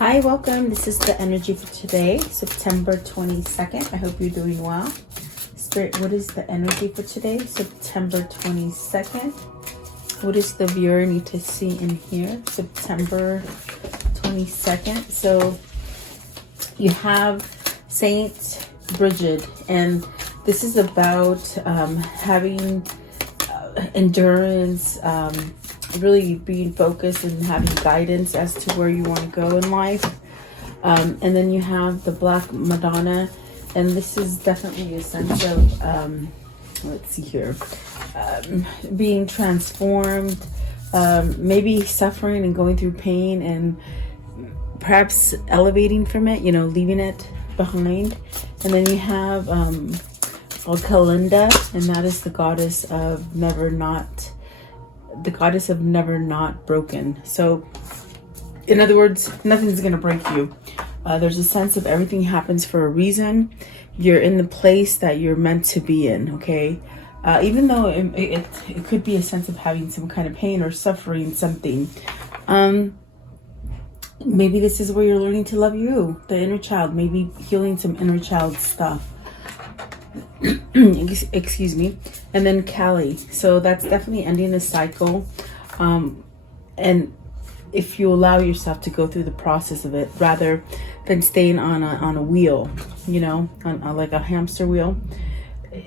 Hi, welcome. This is the energy for today, September 22nd. I hope you're doing well. Spirit, what is the energy for today, September 22nd? What does the viewer need to see in here, September 22nd? So you have Saint Bridget, and this is about having endurance, really being focused and having guidance as to where you want to go in life. And then you have the Black Madonna, and this is definitely a sense of let's see here, being transformed, maybe suffering and going through pain and perhaps elevating from it, you know, leaving it behind. And then you have Kalinda, and that is the goddess of never not broken. So in other words, nothing's gonna break you. There's a sense of everything happens for a reason. You're in the place that you're meant to be in, okay? Even though it could be a sense of having some kind of pain or suffering something. Maybe this is where you're learning to love you, the inner child, maybe healing some inner child stuff. Excuse me. And then Kali, so that's definitely ending a cycle, and if you allow yourself to go through the process of it rather than staying on a wheel, you know, on like a hamster wheel,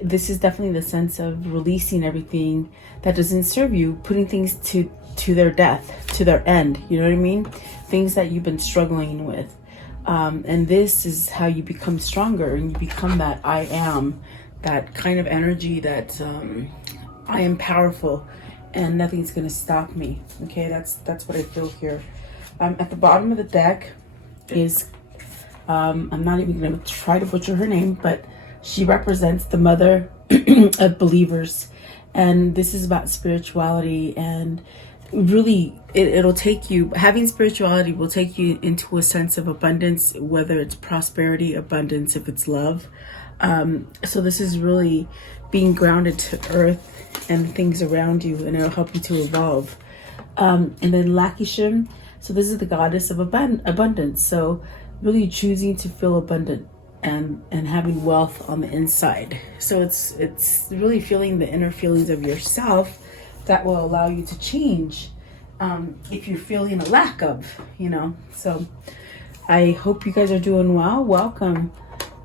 this is definitely the sense of releasing everything that doesn't serve you, putting things to their death, to their end, you know what I mean, things that you've been struggling with. And this is how you become stronger, and you become that I am, that kind of energy that I am powerful and nothing's gonna stop me. Okay, that's what I feel here. At the bottom of the deck is I'm not even gonna try to butcher her name, but she represents the mother of believers, and this is about spirituality. And really it'll take you, having spirituality will take you into a sense of abundance, whether it's prosperity, abundance, if it's love. So this is really being grounded to earth and things around you, and it'll help you to evolve. And then Lakishim, so this is the goddess of abundance. So really choosing to feel abundant and having wealth on the inside. So it's really feeling the inner feelings of yourself that will allow you to change if you're feeling a lack of, you know. So I hope you guys are doing well. Welcome.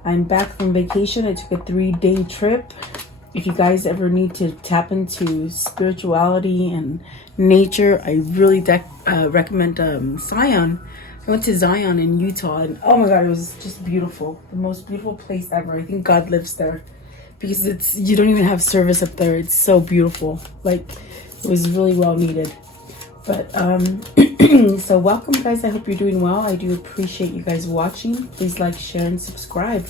I'm back from vacation. I took a 3-day trip. If you guys ever need to tap into spirituality and nature, I really recommend Zion. I went to Zion in Utah, and oh my god, it was just beautiful. The most beautiful place ever. I think God lives there, because you don't even have service up there. It's so beautiful. Like, it was really well needed. But so welcome, guys. I hope you're doing well. I do appreciate you guys watching. Please like, share, and subscribe.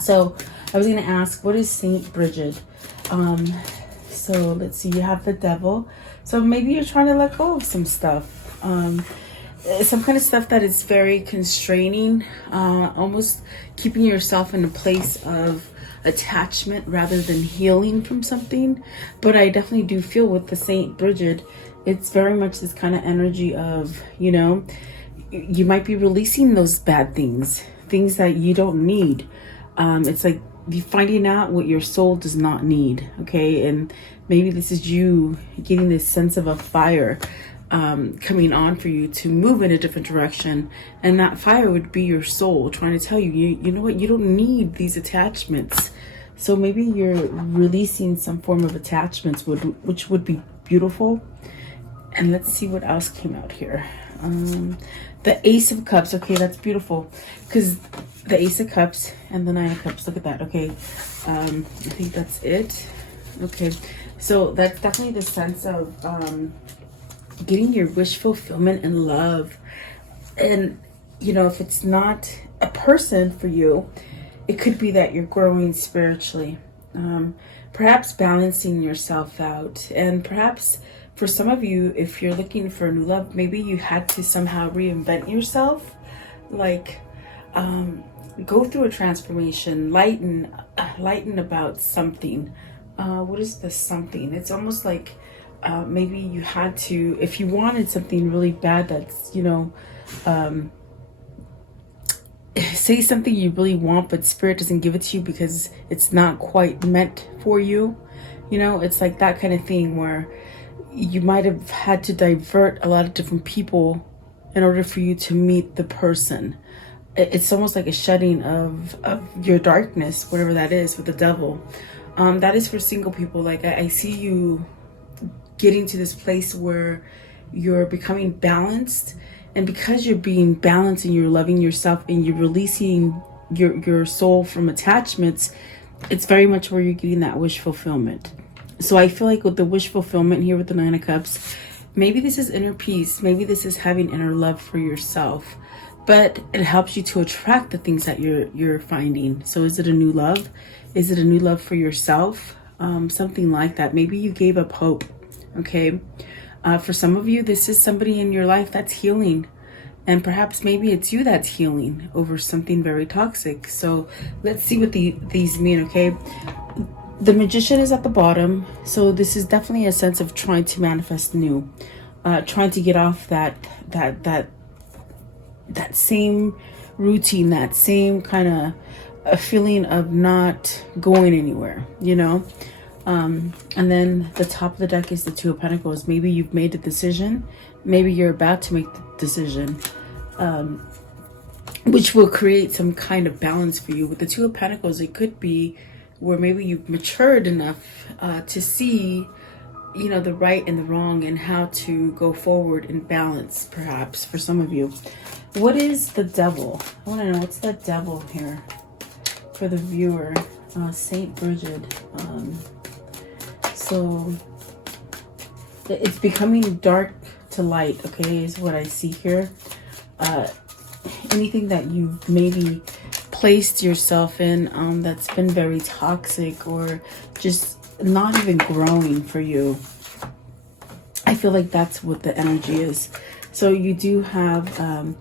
So I was gonna ask, what is Saint Bridget? So let's see, you have the devil. So maybe you're trying to let go of some stuff, some kind of stuff that is very constraining, almost keeping yourself in a place of attachment rather than healing from something. But I definitely do feel with the Saint Bridget, it's very much this kind of energy of, you know, you might be releasing those bad things that you don't need. It's like you finding out what your soul does not need, okay? And maybe this is you getting this sense of a fire coming on for you to move in a different direction, and that fire would be your soul trying to tell you, you know what, you don't need these attachments. So maybe you're releasing some form of attachments, which would be beautiful. And let's see what else came out here. The Ace of Cups. Okay, that's beautiful, because the Ace of Cups and the Nine of Cups, look at that. Okay, I think that's it. Okay, so that's definitely the sense of getting your wish fulfillment and love. And you know, if it's not a person for you, it could be that you're growing spiritually, perhaps balancing yourself out. And perhaps for some of you, if you're looking for a new love, maybe you had to somehow reinvent yourself, like go through a transformation, lighten about something. What is the something? It's almost like maybe you had to, if you wanted something really bad that's, you know, say something you really want, but spirit doesn't give it to you because it's not quite meant for you. You know, it's like that kind of thing where you might have had to divert a lot of different people in order for you to meet the person. It's almost like a shedding of your darkness, whatever that is, with the devil. That is for single people. Like I see you getting to this place where you're becoming balanced, and because you're being balanced and you're loving yourself and you're releasing your soul from attachments, it's very much where you're getting that wish fulfillment. So I feel like with the wish fulfillment here with the Nine of Cups, maybe this is inner peace, maybe this is having inner love for yourself, but it helps you to attract the things that you're finding. So is it a new love? Is it a new love for yourself? Something like that. Maybe you gave up hope. Okay. For some of you, this is somebody in your life that's healing, and perhaps maybe it's you that's healing over something very toxic. So let's see what these mean. Okay. The Magician is at the bottom. So this is definitely a sense of trying to manifest new, trying to get off that same routine, that same kind of a feeling of not going anywhere, you know. And then the top of the deck is the Two of Pentacles. Maybe you've made a decision, maybe you're about to make the decision, which will create some kind of balance for you. With the Two of Pentacles, it could be where maybe you've matured enough to see, you know, the right and the wrong and how to go forward in balance, perhaps, for some of you. What is the Devil? I want to know, what's the Devil here for the viewer? Saint Bridget. So it's becoming dark to light, okay, is what I see here. Anything that you've maybe placed yourself in that's been very toxic or just not even growing for you, I feel like that's what the energy is. So you do have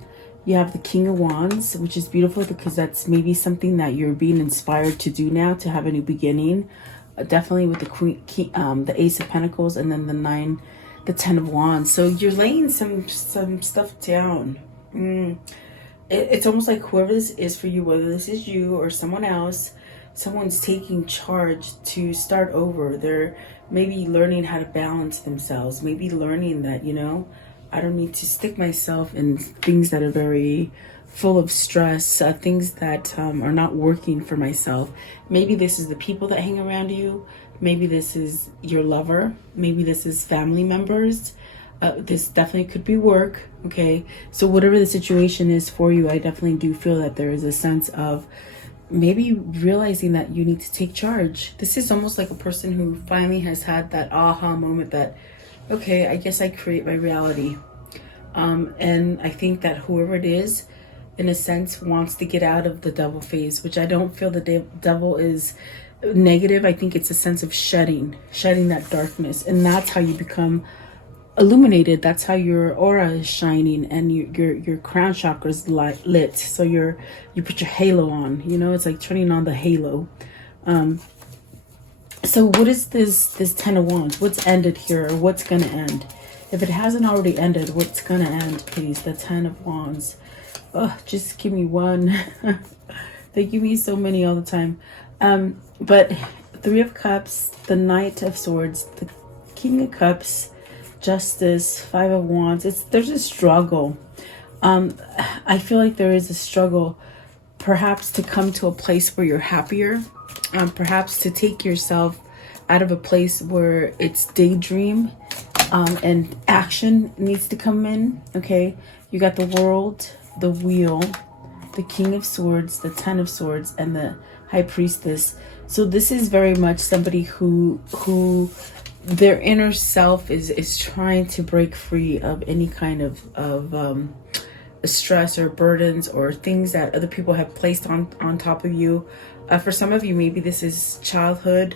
you have the King of Wands, which is beautiful because that's maybe something that you're being inspired to do now, to have a new beginning. Definitely with the the Ace of Pentacles, and then the Ten of Wands. So you're laying some stuff down. It's almost like whoever this is for you, whether this is you or someone else, someone's taking charge to start over. They're maybe learning how to balance themselves, maybe learning that, you know, I don't need to stick myself in things that are very full of stress, things that are not working for myself. Maybe this is the people that hang around you. Maybe this is your lover. Maybe this is family members. This definitely could be work. Okay. So whatever the situation is for you, I definitely do feel that there is a sense of maybe realizing that you need to take charge. This is almost like a person who finally has had that aha moment that, okay, I guess I create my reality. And I think that whoever it is, in a sense, wants to get out of the devil phase, which I don't feel the devil is negative. I think it's a sense of shedding that darkness. And that's how you become illuminated. That's how your aura is shining, and your crown chakra is lit. So you put your halo on, you know, it's like turning on the halo. So what is this Ten of Wands? What's ended here, or what's gonna end? If it hasn't already ended, what's gonna end, please? The Ten of Wands. Oh, just give me one. They give me so many all the time. But Three of Cups, the Knight of Swords, the King of Cups, Justice, Five of Wands. There's a struggle. I feel like there is a struggle, perhaps to come to a place where you're happier, perhaps to take yourself out of a place where it's daydream, and action needs to come in. Okay, you got the World, the Wheel, the King of Swords, the Ten of Swords, and the High Priestess. So this is very much somebody who their inner self is trying to break free of any kind of stress or burdens or things that other people have placed on top of you. For some of you, maybe this is childhood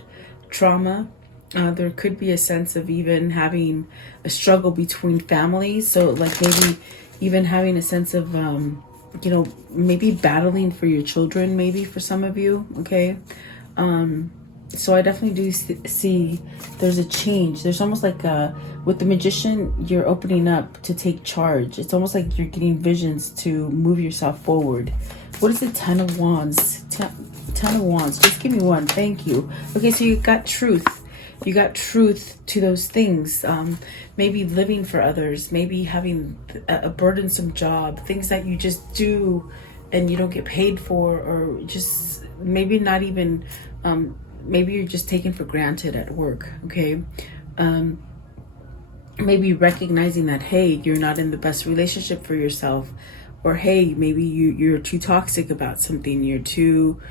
trauma. There could be a sense of even having a struggle between families. So like maybe even having a sense of, you know, maybe battling for your children, maybe for some of you. Okay. So I definitely do see there's a change. There's almost like with the magician, you're opening up to take charge. It's almost like you're getting visions to move yourself forward. What is the 10 of Wands? 10 of Wands. Just give me one. Thank you. Okay, so you got truth. You got truth to those things. Maybe living for others. Maybe having a burdensome job. Things that you just do and you don't get paid for, or just maybe not even... maybe you're just taken for granted at work, okay? Maybe recognizing that, hey, you're not in the best relationship for yourself, or hey, maybe you're too toxic about something, you're too,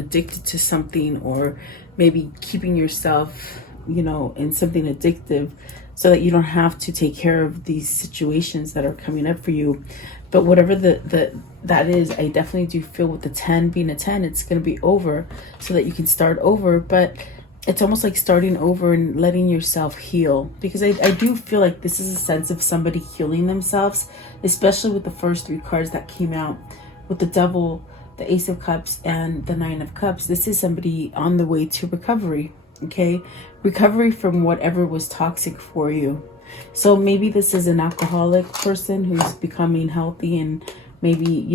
addicted to something, or maybe keeping yourself, in something addictive so that you don't have to take care of these situations that are coming up for you. But whatever that is, I definitely do feel with the 10 being a 10, it's going to be over so that you can start over. But it's almost like starting over and letting yourself heal, because I do feel like this is a sense of somebody healing themselves, especially with the first 3 cards that came out with the Devil, the Ace of Cups, and the 9 of Cups. This is somebody on the way to recovery, okay? Recovery from whatever was toxic for you. So maybe this is an alcoholic person who's becoming healthy, and maybe,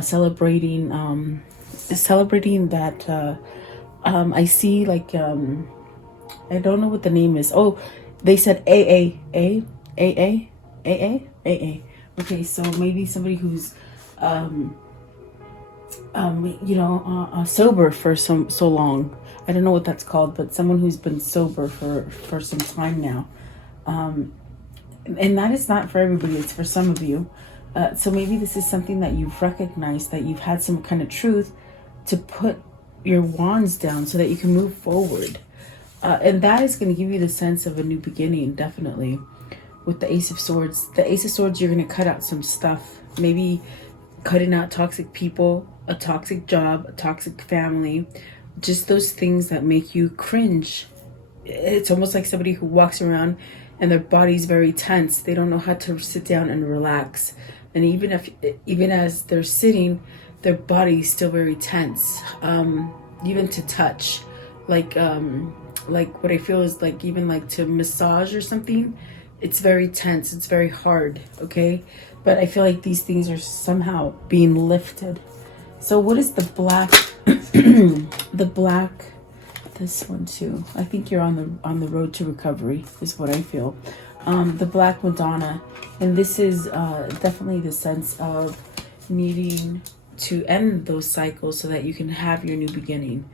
celebrating that, I see like, I don't know what the name is. Oh, they said AA. Okay, so maybe somebody who's, sober for so long. I don't know what that's called, but someone who's been sober for some time now. And that is not for everybody, it's for some of you. So maybe this is something that you've recognized, that you've had some kind of truth to put your wands down so that you can move forward. And that is going to give you the sense of a new beginning, definitely. With the Ace of Swords. The Ace of Swords, you're going to cut out some stuff. Maybe cutting out toxic people, a toxic job, a toxic family. Just those things that make you cringe. It's almost like somebody who walks around and their body's very tense. They don't know how to sit down and relax. And even as they're sitting, their body's still very tense. Even to touch, like what I feel is like, even like to massage or something, it's very tense. It's very hard. Okay, but I feel like these things are somehow being lifted. So what is the black? The black. This one too. I think you're on the road to recovery is what I feel. The Black Madonna, and this is definitely the sense of needing to end those cycles so that you can have your new beginning.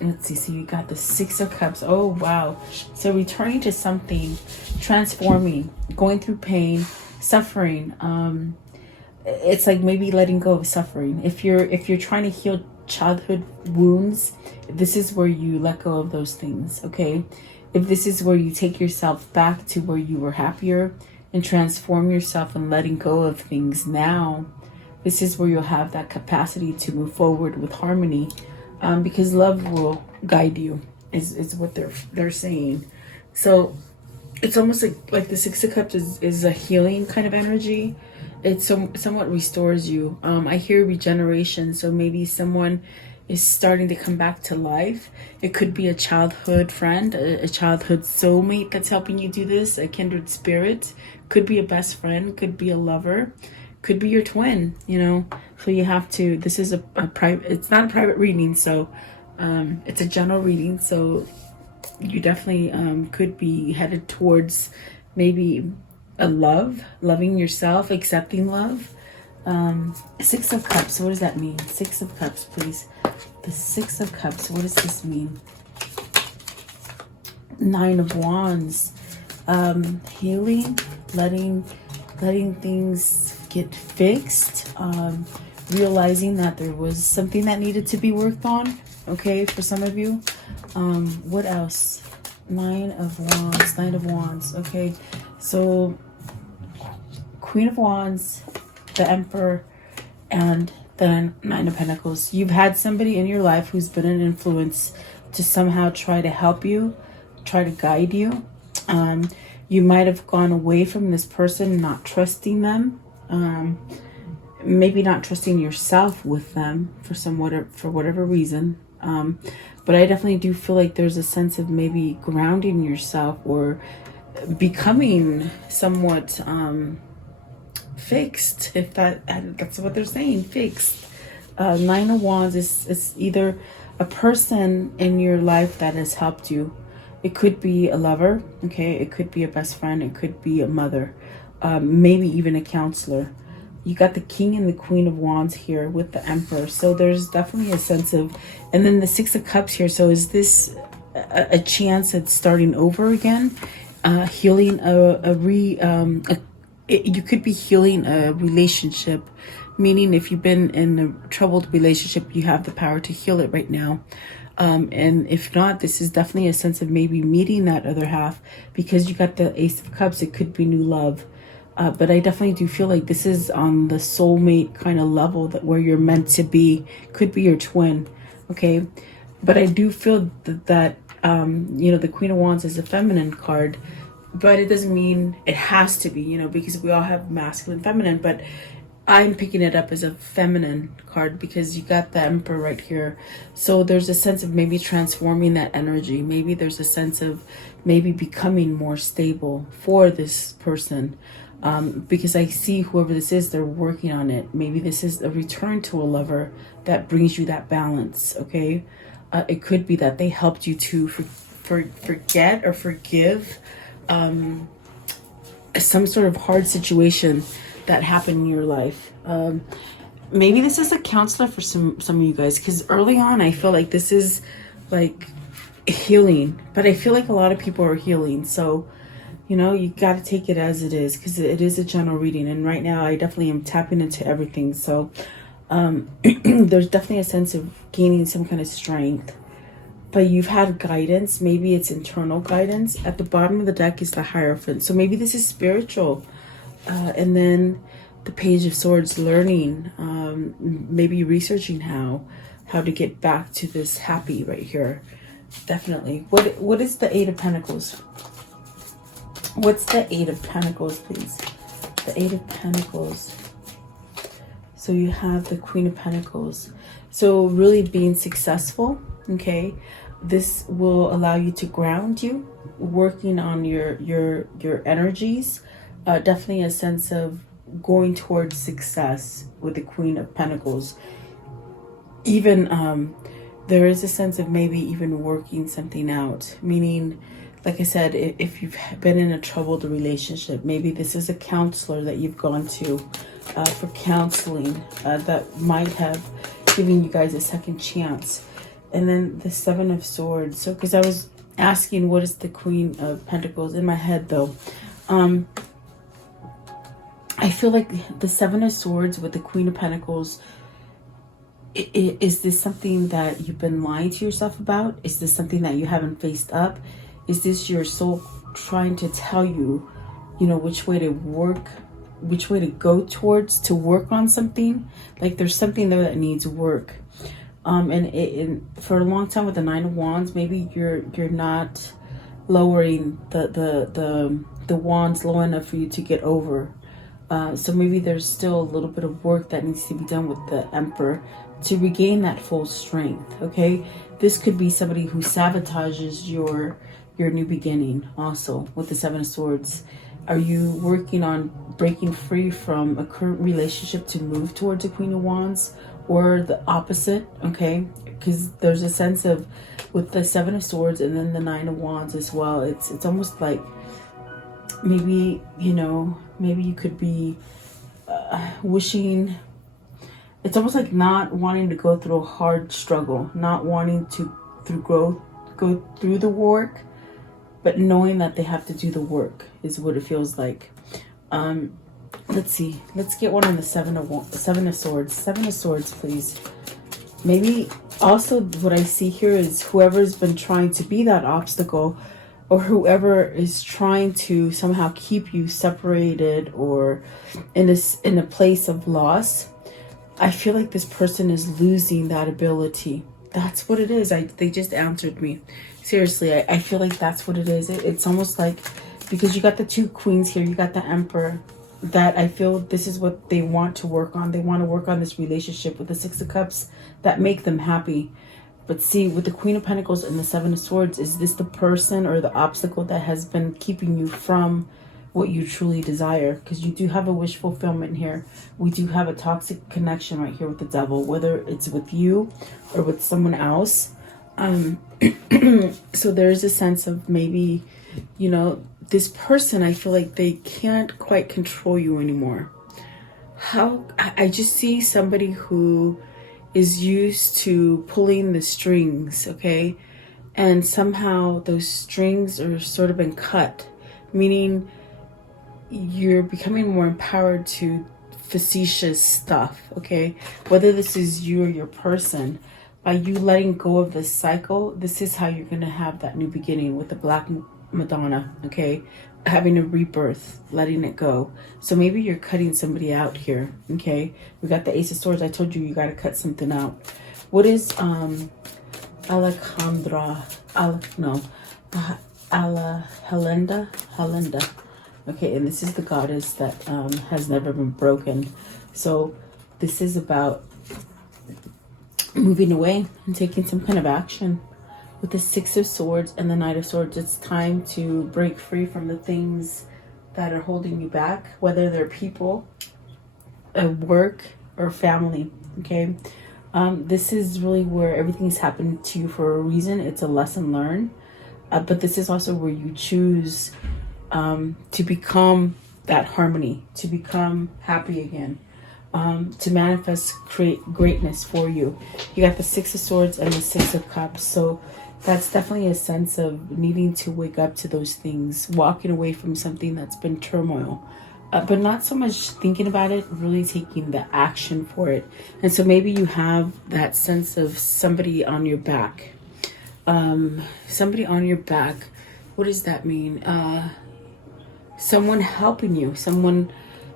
Let's see. So you got the 6 of Cups. Oh wow. So returning to something, transforming, going through pain, suffering. It's like maybe letting go of suffering. If you're trying to heal childhood wounds, this is where you let go of those things, okay? If this is where you take yourself back to where you were happier and transform yourself and letting go of things now, this is where you'll have that capacity to move forward with harmony, because love will guide you, is what they're saying. So it's almost like the 6 of Cups is a healing kind of energy. It somewhat restores you. I hear regeneration, so maybe someone is starting to come back to life. It could be a childhood friend, a childhood soulmate that's helping you do this, a kindred spirit. Could be a best friend, could be a lover, could be your twin, So you have to, this is a private, it's not a private reading, so it's a general reading, so you definitely could be headed towards maybe a loving yourself, accepting love. 6 of Cups, what does that mean? 6 of Cups, please. The 6 of Cups, what does this mean? 9 of Wands. Healing, letting things get fixed, realizing that there was something that needed to be worked on, okay, for some of you. What else? 9 of Wands, okay. So Queen of Wands, the Emperor, and the 9 of Pentacles. You've had somebody in your life who's been an influence to somehow try to help you, try to guide you. You might have gone away from this person, not trusting them. maybe not trusting yourself with them for whatever reason. But I definitely do feel like there's a sense of maybe grounding yourself or becoming somewhat fixed, if that's what they're saying, fixed. Nine of Wands is either a person in your life that has helped you. It could be a lover, okay? It could be a best friend. It could be a mother, maybe even a counselor. You got the King and the Queen of Wands here with the Emperor. So there's definitely a sense of, and then the Six of Cups here. So is this a chance at starting over again? Healing you could be healing a relationship, meaning if you've been in a troubled relationship, you have the power to heal it right now. And if not, this is definitely a sense of maybe meeting that other half, because you got the Ace of Cups. It could be new love. But I definitely do feel like this is on the soulmate kind of level, that where you're meant to be. Could be your twin, okay? But I do feel that you know, the Queen of Wands is a feminine card, but it doesn't mean it has to be, you know, because we all have masculine, feminine. But I'm picking it up as a feminine card because you got the Emperor right here. So there's a sense of maybe transforming that energy. Maybe there's a sense of maybe becoming more stable for this person. Because I see whoever this is, they're working on it. Maybe this is a return to a lover that brings you that balance, okay? It could be that they helped you to forget or forgive some sort of hard situation that happened in your life. Maybe this is a counselor for some of you guys, because early on I feel like this is like healing, but I feel like a lot of people are healing. So, you know, you got to take it as it is, because it is a general reading, and right now I definitely am tapping into everything. So there's definitely a sense of gaining some kind of strength, but you've had guidance. Maybe it's internal guidance. At the bottom of the deck is the Hierophant, so maybe this is spiritual. And then the Page of Swords, learning, maybe researching how to get back to this happy right here. Definitely. What is the Eight of Pentacles? What's the Eight of Pentacles, please? The Eight of Pentacles. So you have the Queen of Pentacles. So really being successful, okay? This will allow you to ground you, working on your energies. Definitely a sense of going towards success with the Queen of Pentacles. Even there is a sense of maybe even working something out, meaning, like I said, if you've been in a troubled relationship, maybe this is a counselor that you've gone to for counseling that might have given you guys a second chance. And then the Seven of Swords. So, because I was asking what is the Queen of Pentacles in my head, though. I feel like the Seven of Swords with the Queen of Pentacles, is this something that you've been lying to yourself about? Is this something that you haven't faced up? Is this your soul trying to tell you, you know, which way to work, which way to go towards to work on something? Like there's something there that needs work. And for a long time with the Nine of Wands, maybe you're not lowering the wands low enough for you to get over. So maybe there's still a little bit of work that needs to be done with the Emperor to regain that full strength, okay? This could be somebody who sabotages your new beginning also with the Seven of Swords. Are you working on breaking free from a current relationship to move towards the Queen of Wands, or the opposite, okay? Because there's a sense of, with the Seven of Swords and then the Nine of Wands as well, it's almost like maybe, you know, maybe you could be wishing, it's almost like not wanting to go through a hard struggle, not wanting to go through the work, but knowing that they have to do the work is what it feels like. Let's see. Let's get one on the Seven of Swords. Seven of Swords, please. Maybe also what I see here is whoever's been trying to be that obstacle, or whoever is trying to somehow keep you separated or in a place of loss. I feel like this person is losing that ability. That's what it is. They just answered me. Seriously, I feel like that's what it is. It's almost like, because you got the two queens here, you got the Emperor, that I feel this is what they want to work on. They want to work on this relationship with the Six of Cups that make them happy. But see, with the Queen of Pentacles and the Seven of Swords, is this the person or the obstacle that has been keeping you from what you truly desire? Because you do have a wish fulfillment here. We do have a toxic connection right here with the Devil, whether it's with you or with someone else. So there's a sense of maybe, you know, this person, I feel like they can't quite control you anymore. I just see somebody who is used to pulling the strings, okay? And somehow those strings are sort of been cut, meaning you're becoming more empowered to facetious stuff, okay? Whether this is you or your person, by you letting go of this cycle, this is how you're going to have that new beginning with the Black Madonna, okay? Having a rebirth, letting it go. So maybe you're cutting somebody out here, okay? We got the Ace of Swords. I told you got to cut something out. What is Helenda. Okay, and this is the goddess that has never been broken. So this is about moving away and taking some kind of action. With the Six of Swords and the Knight of Swords, it's time to break free from the things that are holding you back, whether they're people, work, or family, okay? This is really where everything's happened to you for a reason. It's a lesson learned. But this is also where you choose to become that harmony, to become happy again, to manifest, create greatness for you. You got the Six of Swords and the Six of Cups. So that's definitely a sense of needing to wake up to those things, walking away from something that's been turmoil. But not so much thinking about it, really taking the action for it. And so maybe you have that sense of somebody on your back. Somebody on your back. What does that mean? Someone helping you, someone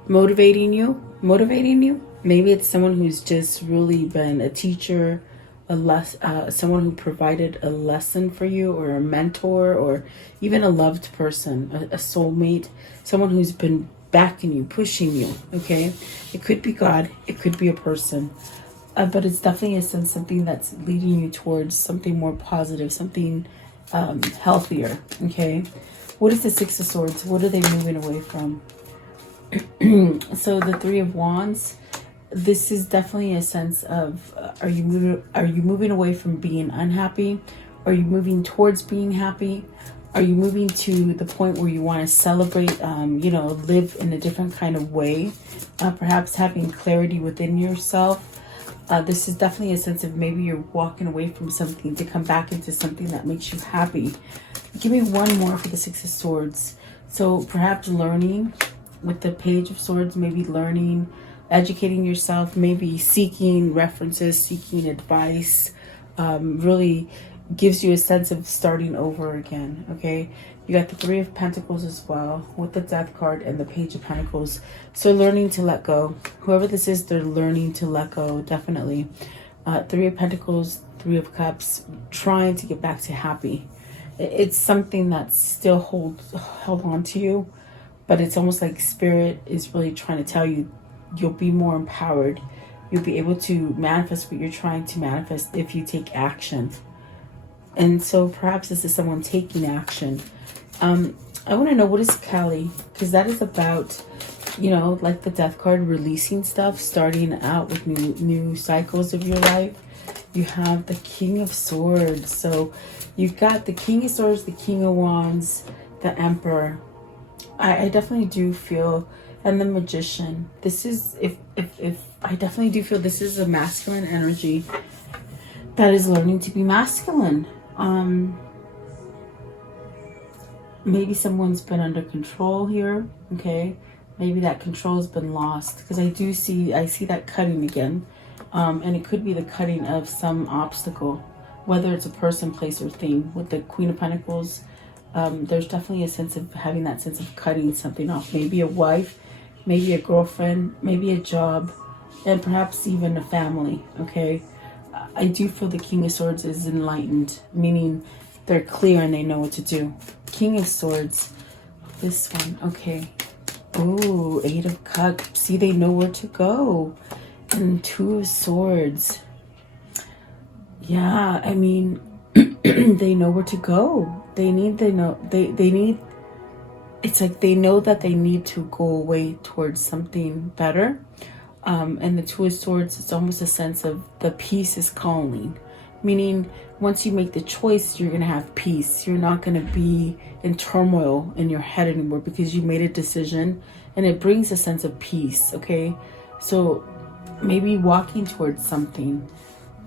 motivating you. Maybe it's someone who's just really been a teacher, someone who provided a lesson for you, or a mentor, or even a loved person, a soulmate, someone who's been backing you, pushing you, okay? It could be God, it could be a person, but it's definitely a sense, something that's leading you towards something more positive, something healthier, okay? What is the Six of Swords? What are they moving away from? So the Three of Wands, this is definitely a sense of, are you moving away from being unhappy? Are you moving towards being happy? Are you moving to the point where you want to celebrate, live in a different kind of way? Perhaps having clarity within yourself. This is definitely a sense of maybe you're walking away from something to come back into something that makes you happy. Give me one more for the Six of Swords. So perhaps learning with the Page of Swords, maybe learning, educating yourself, maybe seeking references, seeking advice, really gives you a sense of starting over again, okay? You got the Three of Pentacles as well with the Death card and the Page of Pentacles. So learning to let go. Whoever this is, they're learning to let go, definitely. Three of Pentacles, Three of Cups, trying to get back to happy. It's something that's still held on to you, but it's almost like Spirit is really trying to tell you you'll be more empowered. You'll be able to manifest what you're trying to manifest if you take action. And so perhaps this is someone taking action. I want to know, what is Kali? Because that is about, like the Death card, releasing stuff, starting out with new cycles of your life. You have the King of Swords. So you've got the King of Swords, the King of Wands, the Emperor. I definitely do feel, and the Magician. This is, if I definitely do feel this is a masculine energy that is learning to be masculine. Maybe someone's been under control here, okay? Maybe that control has been lost, because I see that cutting again. And it could be the cutting of some obstacle, whether it's a person, place, or thing. With the Queen of Pentacles, there's definitely a sense of having that sense of cutting something off. Maybe a wife, maybe a girlfriend, maybe a job, and perhaps even a family, okay? I do feel the King of Swords is enlightened, meaning they're clear and they know what to do. King of Swords, this one, okay. Ooh, Eight of Cups. See, they know where to go. And Two of Swords. Yeah, I mean, they know where to go. They need, it's like they know that they need to go away towards something better. And the Two of Swords, it's almost a sense of the peace is calling. Meaning, once you make the choice, you're going to have peace. You're not going to be in turmoil in your head anymore because you made a decision, and it brings a sense of peace, okay? So maybe walking towards something.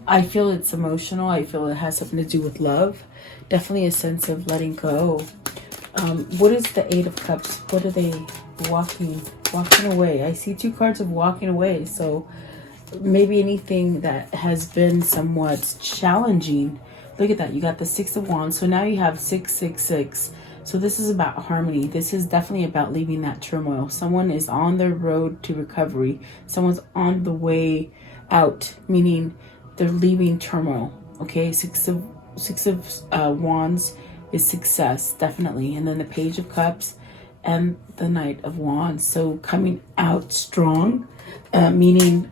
I feel it's emotional. I feel it has something to do with love. Definitely a sense of letting go. What is the Eight of Cups? What are they walking away? I see two cards of walking away. So maybe anything that has been somewhat challenging. Look at that. You got the Six of Wands. So now you have 666. So this is about harmony. This is definitely about leaving that turmoil. Someone is on their road to recovery. Someone's on the way out, meaning they're leaving turmoil. Okay, Six of Wands is success, definitely. And then the Page of Cups and the Knight of Wands. So coming out strong, meaning,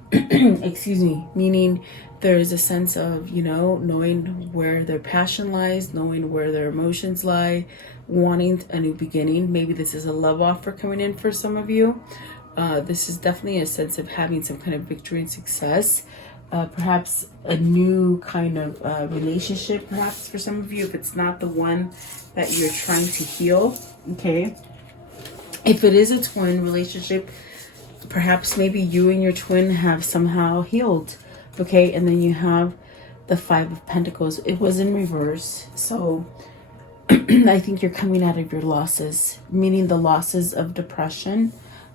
meaning there's a sense of, knowing where their passion lies, knowing where their emotions lie, wanting a new beginning. Maybe this is a love offer coming in for some of you. This is definitely a sense of having some kind of victory and success. Perhaps a new kind of relationship, perhaps for some of you, if it's not the one that you're trying to heal. Okay. If it is a twin relationship, perhaps maybe you and your twin have somehow healed. Okay. And then you have the Five of Pentacles. It was in reverse. So I think you're coming out of your losses, meaning the losses of depression,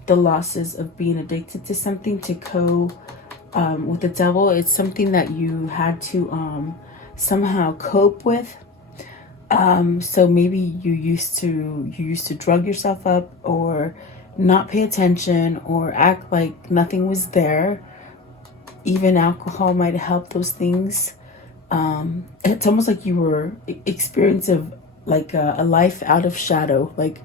the losses of being addicted to something, with the Devil. It's something that you had to somehow cope with. So maybe you used to drug yourself up, or not pay attention, or act like nothing was there. Even alcohol might help those things. It's almost like you were experiencing like a life out of shadow, like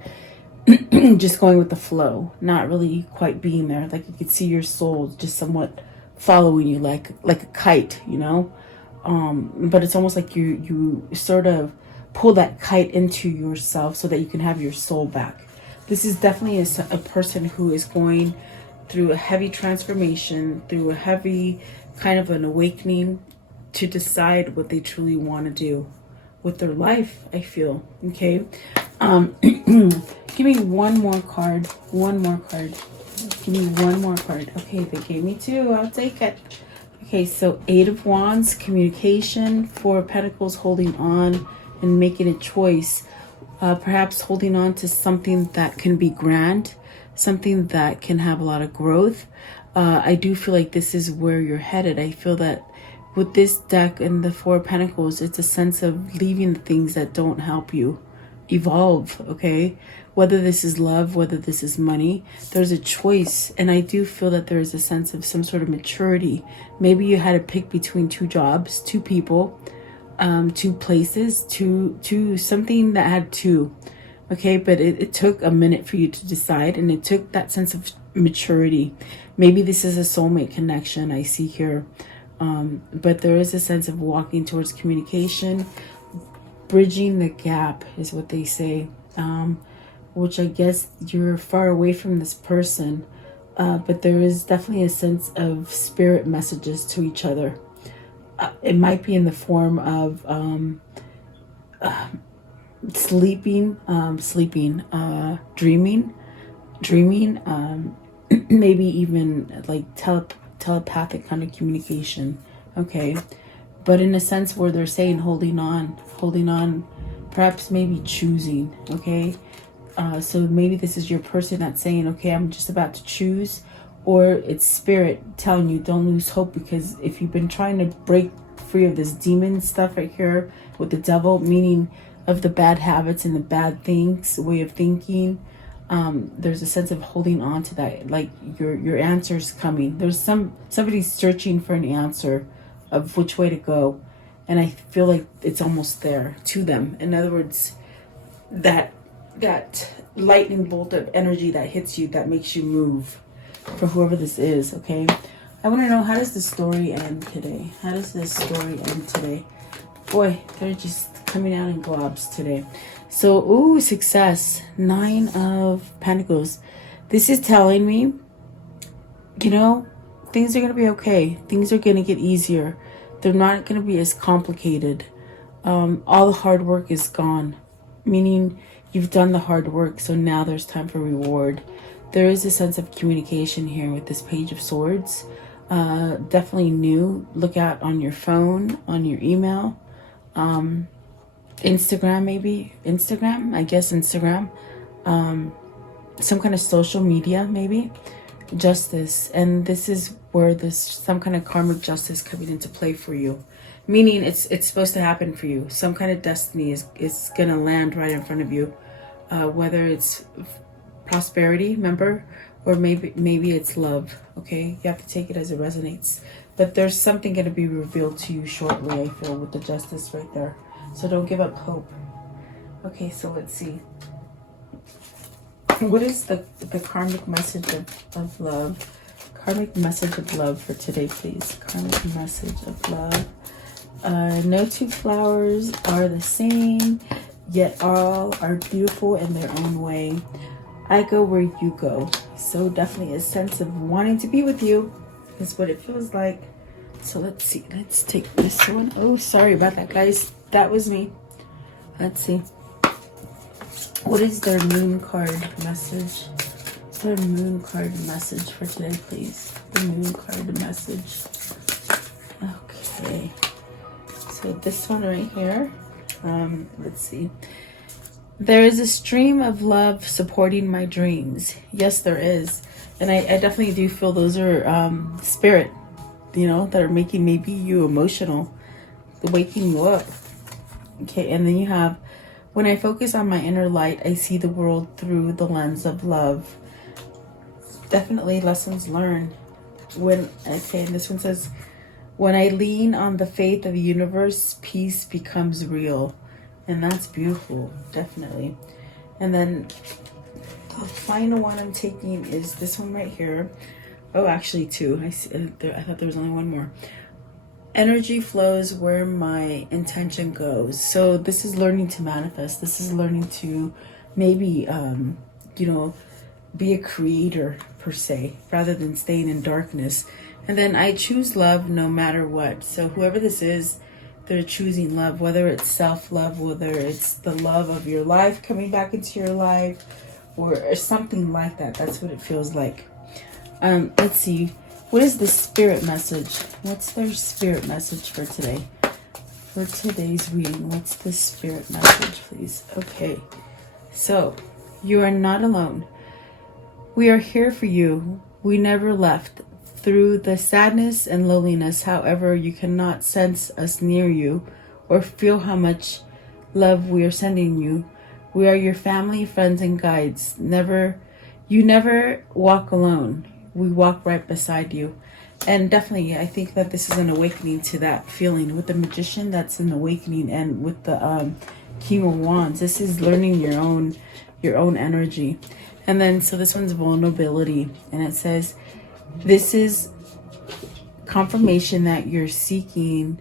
just going with the flow, not really quite being there. Like you could see your soul just somewhat following you, like a kite, but it's almost like you sort of pull that kite into yourself so that you can have your soul back. This is definitely a person who is going through a heavy transformation, through a heavy kind of an awakening to decide what they truly want to do with their life, I feel. Okay. Give me one more card. Give me one more card. Okay, they gave me two. I'll take it. Okay, so Eight of Wands, communication. Four of Pentacles, holding on and making a choice. Perhaps holding on to something that can be grand, something that can have a lot of growth. I do feel like this is where you're headed. I feel that with this deck and the Four of Pentacles, it's a sense of leaving the things that don't help you evolve, okay? Whether this is love, whether this is money, there's a choice. And I do feel that there is a sense of some sort of maturity. Maybe you had to pick between two jobs, two people, two places, two something that had two, okay? But it took a minute for you to decide, and it took that sense of maturity. Maybe this is a soulmate connection I see here. But there is a sense of walking towards communication, bridging the gap is what they say, which I guess you're far away from this person, but there is definitely a sense of spirit messages to each other. It might be in the form of dreaming, maybe even like telepathic kind of communication, okay? But in a sense where they're saying holding on, perhaps maybe choosing, okay? So maybe this is your person that's saying, okay, I'm just about to choose, or it's spirit telling you don't lose hope, because if you've been trying to break free of this demon stuff right here with the Devil, meaning of the bad habits and the bad things, way of thinking, there's a sense of holding on to that, like your answer's coming. There's somebody searching for an answer of which way to go, and I feel like it's almost there to them. In other words, that lightning bolt of energy that hits you, that makes you move, for whoever this is, okay? I want to know, how does the story end today? How does this story end today? Boy, they're just coming out in globs today. So, ooh, success. 9 of Pentacles. This is telling me, you know, things are going to be okay. Things are going to get easier. They're not going to be as complicated. All the hard work is gone, meaning you've done the hard work, so now there's time for reward. There is a sense of communication here with this Page of Swords. Definitely new. Look out on your phone, on your email, Instagram maybe. Instagram, I guess Instagram. Some kind of social media maybe. Justice. And this is where this some kind of karmic justice coming into play for you. Meaning it's supposed to happen for you. Some kind of destiny is going to land right in front of you. Whether it's prosperity, remember, or maybe it's love, okay? You have to take it as it resonates. But there's something going to be revealed to you shortly, I feel, with the Justice right there. So don't give up hope. Okay, so let's see. What is the karmic message of love? Karmic message of love for today, please. Karmic message of love. No two flowers are the same, yet all are beautiful in their own way. I go where you go. So definitely a sense of wanting to be with you is what it feels like. So let's see. Let's take this one. Oh, sorry about that, guys. That was me. Let's see. What is their moon card message? Their moon card message for today, please. The moon card message. Okay. So this one right here. Let's see. There is a stream of love supporting my dreams. Yes, there is. And I definitely do feel those are spirit, you know, that are making maybe you emotional, waking you up. Okay, and then you have, when I focus on my inner light, I see the world through the lens of love. Definitely lessons learned. Okay, and this one says, when I lean on the faith of the universe, peace becomes real. And that's beautiful, definitely. And then the final one I'm taking is this one right here. Oh, actually two. I thought there was only one more. Energy flows where my intention goes. So this is learning to manifest. This is learning to maybe, you know, be a creator per se, rather than staying in darkness. And then I choose love no matter what. So whoever this is, they're choosing love, whether it's self-love, whether it's the love of your life coming back into your life, or something like that. That's what it feels like. Let's see. What is the spirit message? What's their spirit message for today? For today's reading, what's the spirit message, please? Okay. So, you are not alone. We are here for you. We never left. Through the sadness and loneliness, however, you cannot sense us near you or feel how much love we are sending you. We are your family, friends, and guides. You never walk alone. We walk right beside you. And definitely, I think that this is an awakening to that feeling. With the Magician, that's an awakening. And with the King of Wands, this is learning your own energy. And then, so this one's vulnerability. And it says, this is confirmation that you're seeking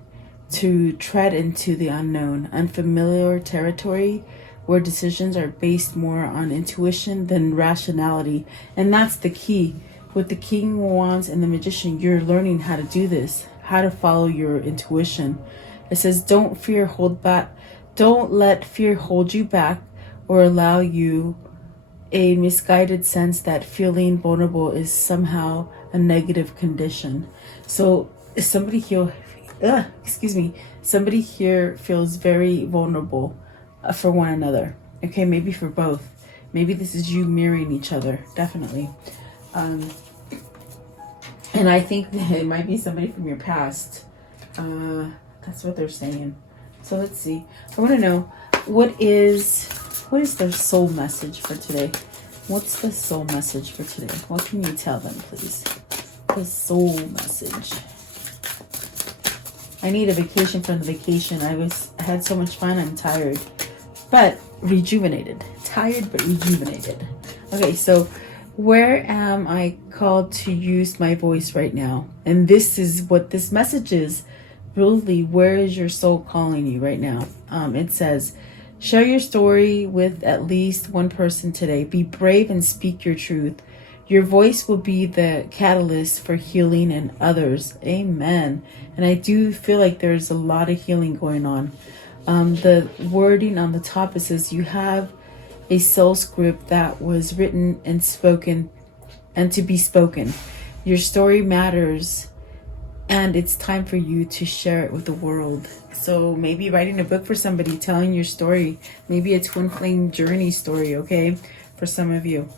to tread into the unknown, unfamiliar territory where decisions are based more on intuition than rationality. And that's the key. With the King of Wands and the Magician, you're learning how to do this, how to follow your intuition. It says, don't fear, hold back. Don't let fear hold you back or allow you a misguided sense that feeling vulnerable is somehow a negative condition. So somebody here, somebody here feels very vulnerable for one another. Okay, maybe for both. Maybe this is you mirroring each other, definitely. And I think that it might be somebody from your past. That's what they're saying. So let's see. I want to know, what is their soul message for today? What's the soul message for today? What can you tell them, please? The soul message. I need a vacation from the vacation. I had so much fun. I'm tired. But rejuvenated. Tired but rejuvenated. Okay, so where am I called to use my voice right now? And this is what this message is. Really, where is your soul calling you right now? It says, share your story with at least one person today. Be brave and speak your truth. Your voice will be the catalyst for healing in others. Amen. And I do feel like there's a lot of healing going on. The wording on the top, it says, you have a soul script that was written and spoken and to be spoken. Your story matters, and it's time for you to share it with the world. So maybe writing a book for somebody, telling your story, maybe a twin flame journey story, okay, for some of you.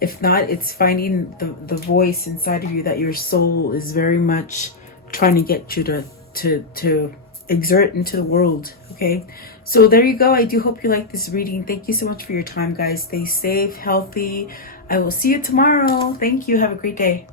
If not, it's finding the voice inside of you that your soul is very much trying to get you to exert into the world. Okay, so there you go. I do hope you like this reading. Thank you so much for your time, guys. Stay safe, healthy. I will see you tomorrow. Thank you. Have a great day.